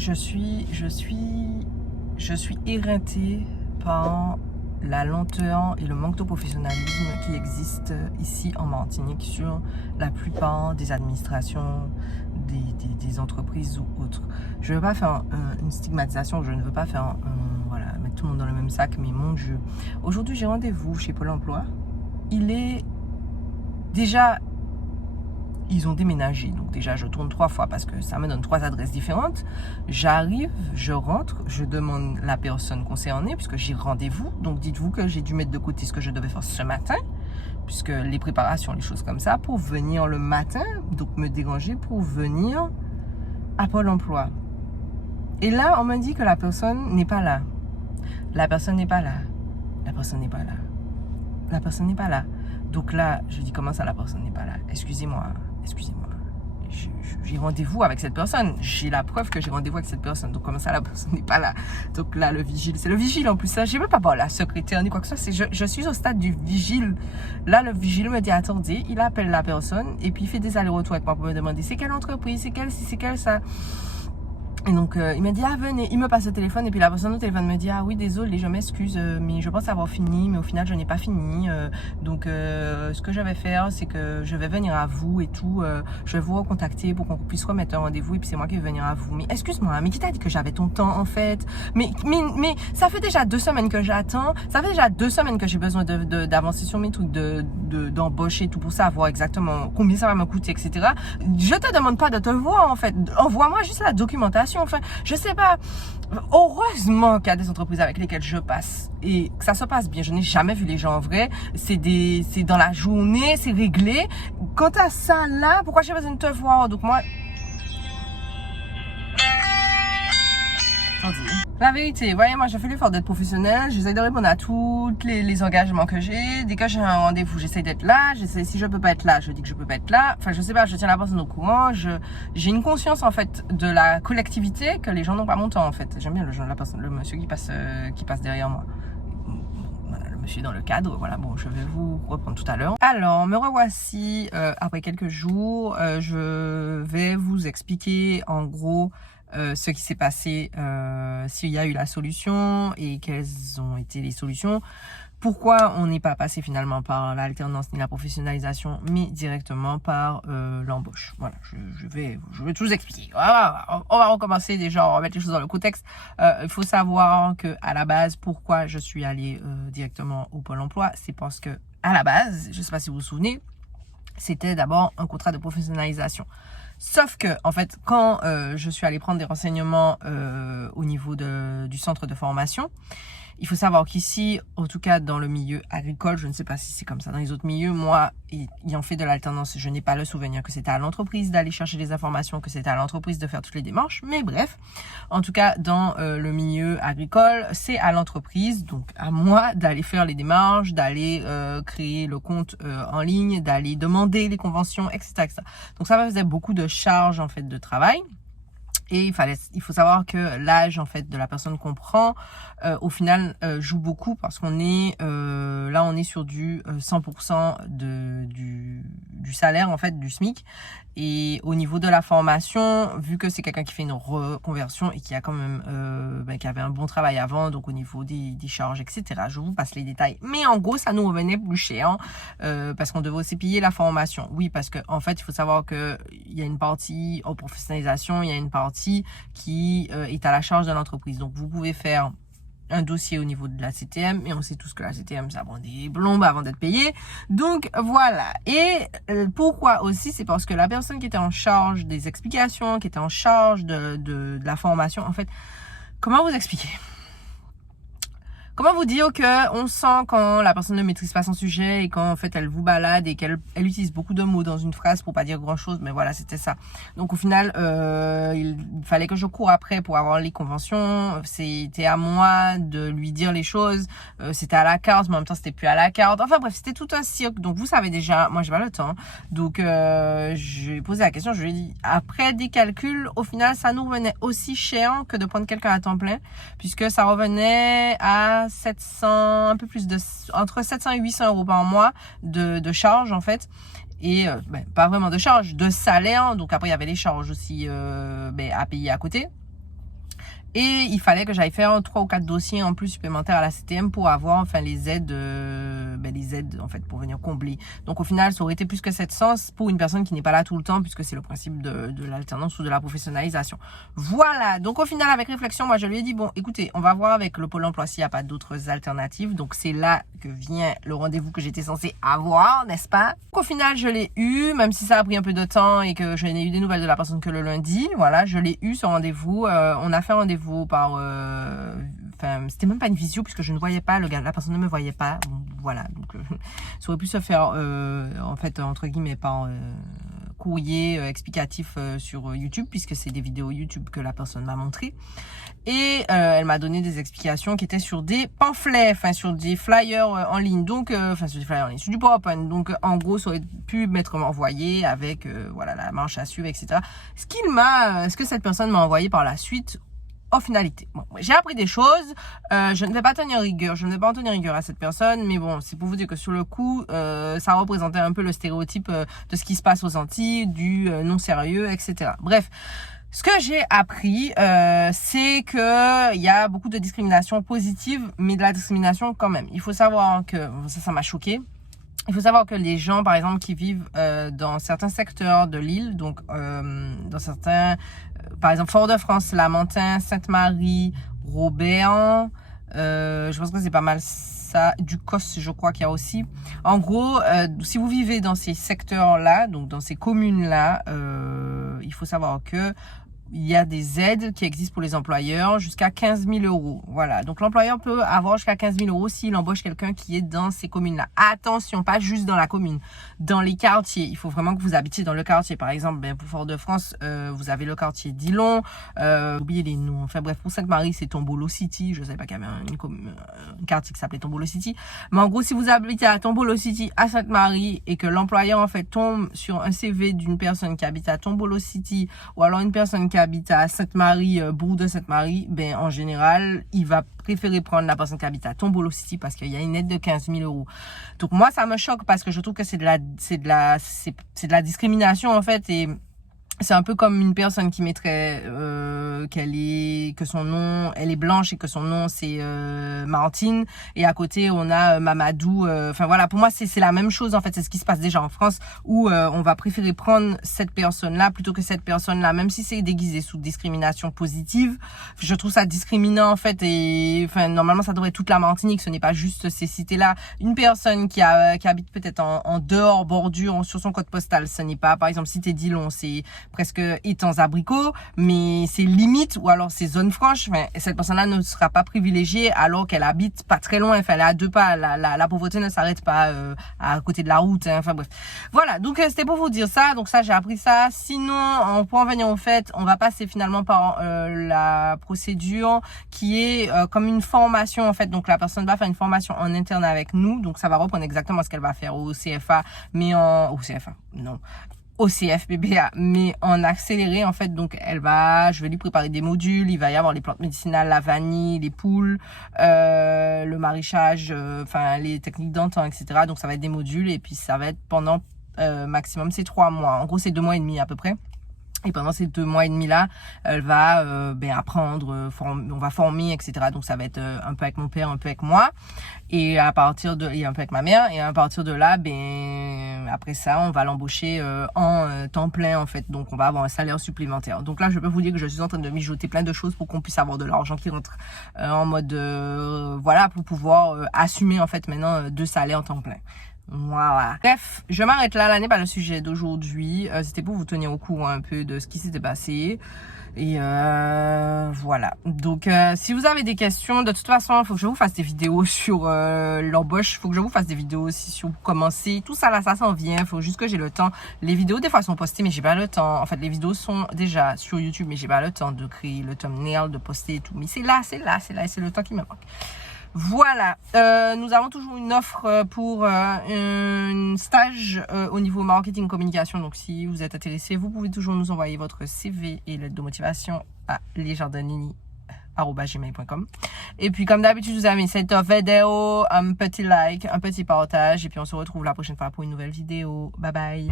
je suis éreintée par la lenteur et le manque de professionnalisme qui existe ici en Martinique sur la plupart des administrations, des entreprises ou autres. Je ne veux pas faire une stigmatisation, je ne veux pas faire voilà, mettre tout le monde dans le même sac, mais mon Dieu. Aujourd'hui, j'ai rendez-vous chez Pôle emploi. Il est déjà... Ils ont déménagé, donc déjà je tourne 3 fois parce que ça me donne 3 adresses différentes. J'arrive, je rentre, je demande la personne concernée puisque j'ai rendez-vous. Donc dites-vous que j'ai dû mettre de côté ce que je devais faire ce matin, puisque les préparations, les choses comme ça, pour venir le matin, donc me déranger pour venir à Pôle emploi. Et là, on me dit que la personne n'est pas là. La personne n'est pas là. La personne n'est pas là. La personne n'est pas là. Donc là, je dis comment ça la personne n'est pas là? Excusez-moi. J'ai rendez-vous avec cette personne. J'ai la preuve que j'ai rendez-vous avec cette personne. Donc comment ça la personne n'est pas là? Donc là, le vigile, c'est le vigile en plus. Ça, je ne veux pas voir la secrétaire ni quoi que ce soit. Je suis au stade du vigile. Là, le vigile me dit attendez, il appelle la personne et puis il fait des allers-retours avec moi pour me demander c'est quelle entreprise, c'est quelle ci, c'est quelle ça. Et donc, il m'a dit, ah venez, il me passe le téléphone et puis la personne au téléphone me dit, ah oui, désolé, je m'excuse, mais je pense avoir fini, mais au final, je n'ai pas fini. Donc, ce que je vais faire, c'est que je vais venir à vous et tout. Je vais vous recontacter pour qu'on puisse remettre un rendez-vous et puis c'est moi qui vais venir à vous. Mais excuse-moi, mais qui t'a dit que j'avais ton temps en fait? Mais ça fait déjà 2 semaines que j'attends. Ça fait déjà 2 semaines que j'ai besoin d'avancer sur mes trucs, d'embaucher tout pour savoir exactement combien ça va me coûter, etc. Je te demande pas de te voir en fait. Envoie-moi juste la documentation. Enfin, je sais pas. Heureusement qu'il y a des entreprises avec lesquelles je passe et que ça se passe bien. Je n'ai jamais vu les gens en vrai. C'est dans la journée, c'est réglé. Quant à ça là, pourquoi j'ai besoin de te voir? Donc moi, la vérité, voyez, moi, je fais l'effort d'être professionnelle. J'essaie de répondre à tous les engagements que j'ai. Dès que j'ai un rendez-vous, j'essaie d'être là. Si je peux pas être là, je dis que je peux pas être là. Enfin, je sais pas, je tiens la personne au courant. J'ai une conscience, en fait, de la collectivité que les gens n'ont pas mon temps, en fait. J'aime bien le monsieur qui passe derrière moi. Voilà, le monsieur dans le cadre. Voilà, bon, je vais vous reprendre tout à l'heure. Alors, me revoici après quelques jours. Je vais vous expliquer, en gros, ce qui s'est passé, s'il y a eu la solution et quelles ont été les solutions. Pourquoi on n'est pas passé finalement par l'alternance ni la professionnalisation, mais directement par l'embauche. Voilà, je vais tout vous expliquer. On va recommencer déjà, on va mettre les choses dans le contexte. Il faut savoir que à la base, pourquoi je suis allée directement au Pôle emploi, c'est parce que à la base, je ne sais pas si vous vous souvenez, c'était d'abord un contrat de professionnalisation. Sauf que, en fait, quand je suis allée prendre des renseignements au niveau du centre de formation, il faut savoir qu'ici, en tout cas dans le milieu agricole, je ne sais pas si c'est comme ça dans les autres milieux, moi, ayant fait de l'alternance, je n'ai pas le souvenir que c'était à l'entreprise d'aller chercher les informations, que c'était à l'entreprise de faire toutes les démarches, mais bref, en tout cas dans le milieu agricole, c'est à l'entreprise, donc à moi d'aller faire les démarches, d'aller créer le compte en ligne, d'aller demander les conventions, etc., etc. Donc ça faisait beaucoup de charges en fait de travail. Et il faut savoir que l'âge en fait de la personne qu'on prend, au final, joue beaucoup parce qu'on est là, on est sur du 100% du salaire en fait du SMIC. Et au niveau de la formation, vu que c'est quelqu'un qui fait une reconversion et qui a quand même qui avait un bon travail avant, donc au niveau des charges, etc. Je vous passe les détails. Mais en gros, ça nous revenait plus cher parce qu'on devait aussi payer la formation. Oui, parce que en fait, il faut savoir que il y a une partie en professionnalisation, il y a une partie qui est à la charge de l'entreprise. Donc, vous pouvez faire un dossier au niveau de la CTM, mais on sait tous que la CTM, ça prend des plombes avant d'être payé. Donc, voilà. Et pourquoi aussi? C'est parce que la personne qui était en charge des explications, qui était en charge de la formation, en fait, comment vous expliquer? Comment vous dire que on sent quand la personne ne maîtrise pas son sujet et quand en fait elle vous balade et qu'elle utilise beaucoup de mots dans une phrase pour pas dire grand chose, mais voilà, c'était ça. Donc au final, il fallait que je cours après pour avoir les conventions. C'était à moi de lui dire les choses. C'était à la carte, mais en même temps c'était plus à la carte. Enfin bref, c'était tout un cirque. Donc vous savez déjà, moi j'ai pas le temps. Donc je lui ai posé la question, je lui ai dit après des calculs, au final ça nous revenait aussi cher que de prendre quelqu'un à temps plein, puisque ça revenait à 700, un peu plus entre 700 et 800 euros par mois de charges en fait. Et pas vraiment de charges, de salaire. Donc après il y avait les charges aussi à payer à côté. Et il fallait que j'aille faire 3 ou 4 dossiers en plus supplémentaires à la CTM pour avoir enfin les aides en fait pour venir combler. Donc au final, ça aurait été plus que 700 pour une personne qui n'est pas là tout le temps, puisque c'est le principe de l'alternance ou de la professionnalisation. Voilà, donc au final, avec réflexion, moi je lui ai dit, bon écoutez, on va voir avec le Pôle emploi s'il n'y a pas d'autres alternatives. Donc c'est là que vient le rendez-vous que j'étais censée avoir, n'est-ce pas? Donc, au final, je l'ai eu, même si ça a pris un peu de temps et que je n'ai eu des nouvelles de la personne que le lundi. Voilà, je l'ai eu ce rendez-vous. On a fait un rendez-vous par enfin c'était même pas une visio puisque je ne voyais pas la personne ne me voyait pas. Bon, voilà, donc ça aurait pu se faire en fait entre guillemets par courrier explicatif sur YouTube, puisque c'est des vidéos YouTube que la personne m'a montré. Et elle m'a donné des explications qui étaient sur des pamphlets, enfin sur des flyers en ligne, donc enfin sur des flyers en ligne, sur du PowerPoint. Donc en gros, ça aurait pu m'être envoyé avec voilà la marche à suivre, etc. Ce que cette personne m'a envoyé par la suite. En finalité, bon, j'ai appris des choses. Je ne vais pas tenir rigueur. Je ne vais pas en tenir rigueur à cette personne, mais bon, c'est pour vous dire que sur le coup, ça représentait un peu le stéréotype de ce qui se passe aux Antilles, du non sérieux, etc. Bref. Ce que j'ai appris, c'est que il y a beaucoup de discrimination positive, mais de la discrimination quand même. Il faut savoir que ça m'a choqué. Il faut savoir que les gens, par exemple, qui vivent dans certains secteurs de l'île, donc dans certains, par exemple Fort-de-France, Lamentin, Sainte-Marie, Robert, je pense que c'est pas mal ça, Ducos, je crois qu'il y a aussi. En gros, si vous vivez dans ces secteurs-là, donc dans ces communes-là, il faut savoir que il y a des aides qui existent pour les employeurs jusqu'à 15 000 €. Voilà. Donc, l'employeur peut avoir jusqu'à 15 000 € s'il embauche quelqu'un qui est dans ces communes-là. Attention, pas juste dans la commune, dans les quartiers. Il faut vraiment que vous habitiez dans le quartier. Par exemple, pour Fort-de-France, vous avez le quartier d'Ilon. Oubliez les noms. Enfin bref, pour Sainte-Marie, c'est Tombolo City. Je savais pas qu'il y avait un quartier qui s'appelait Tombolo City. Mais en gros, si vous habitez à Tombolo City, à Sainte-Marie, et que l'employeur, en fait, tombe sur un CV d'une personne qui habite à Tombolo City, ou alors une personne qui habite à Sainte-Marie, bourg de Sainte-Marie, ben en général, il va préférer prendre la personne qui habite à Tombolo City parce qu'il y a une aide de 15 000 €. Donc moi, ça me choque parce que je trouve que c'est de la discrimination en fait, et c'est un peu comme une personne qui mettrait que son nom, elle est blanche et que son nom c'est Martine, et à côté on a Mamadou. Enfin voilà, pour moi c'est la même chose en fait. C'est ce qui se passe déjà en France, où on va préférer prendre cette personne-là plutôt que cette personne-là, même si c'est déguisé sous discrimination positive. Je trouve ça discriminant en fait, et enfin normalement ça devrait être toute la Martinique, ce n'est pas juste ces cités-là. Une personne qui habite peut-être en dehors, bordure, sur son code postal, ce n'est pas, par exemple, cité d'Ilon, c'est presque étangs abricots, mais c'est limite, ou alors c'est zone franche. Enfin, cette personne-là ne sera pas privilégiée alors qu'elle habite pas très loin. Enfin, elle est à 2 pas. La pauvreté ne s'arrête pas à côté de la route. Hein. Enfin bref. Voilà, donc c'était pour vous dire ça. Donc ça, j'ai appris ça. Sinon, pour en venir au fait, on va passer finalement par la procédure qui est comme une formation en fait. Donc la personne va faire une formation en interne avec nous. Donc ça va reprendre exactement ce qu'elle va faire au CFA, mais au CFA, non. Au CFPBA, mais en accéléré en fait. Donc je vais lui préparer des modules. Il va y avoir les plantes médicinales, la vanille, les poules, le maraîchage, enfin les techniques d'antan, etc. Donc ça va être des modules, et puis ça va être pendant maximum c'est 3 mois. En gros c'est 2 mois et demi à peu près. Et pendant ces 2 mois et demi là, elle va apprendre, on va former, etc. Donc ça va être un peu avec mon père, un peu avec moi, et un peu avec ma mère. Et à partir de là, après ça, on va l'embaucher en temps plein en fait. Donc on va avoir un salaire supplémentaire. Donc là, je peux vous dire que je suis en train de mijoter plein de choses pour qu'on puisse avoir de l'argent qui rentre en mode voilà, pour pouvoir assumer en fait maintenant 2 salaires en temps plein. Voilà. Bref, je m'arrête là. Là n'est pas le sujet d'aujourd'hui. C'était pour vous tenir au courant un peu de ce qui s'était passé. Et voilà. Donc, si vous avez des questions, de toute façon, il faut que je vous fasse des vidéos sur l'embauche. Il faut que je vous fasse des vidéos aussi sur commencer. Tout ça là, ça s'en vient. Il faut juste que j'ai le temps. Les vidéos, des fois, sont postées, mais j'ai pas le temps. En fait, les vidéos sont déjà sur YouTube, mais j'ai pas le temps de créer le thumbnail, de poster et tout. Mais c'est là. Et c'est le temps qui me manque. Voilà, nous avons toujours une offre pour un stage au niveau marketing communication. Donc si vous êtes intéressé, vous pouvez toujours nous envoyer votre CV et lettre de motivation à lesjardinini@gmail.com. Et puis comme d'habitude, je vous ai mis cette vidéo, un petit like, un petit partage, et puis on se retrouve la prochaine fois pour une nouvelle vidéo. Bye bye.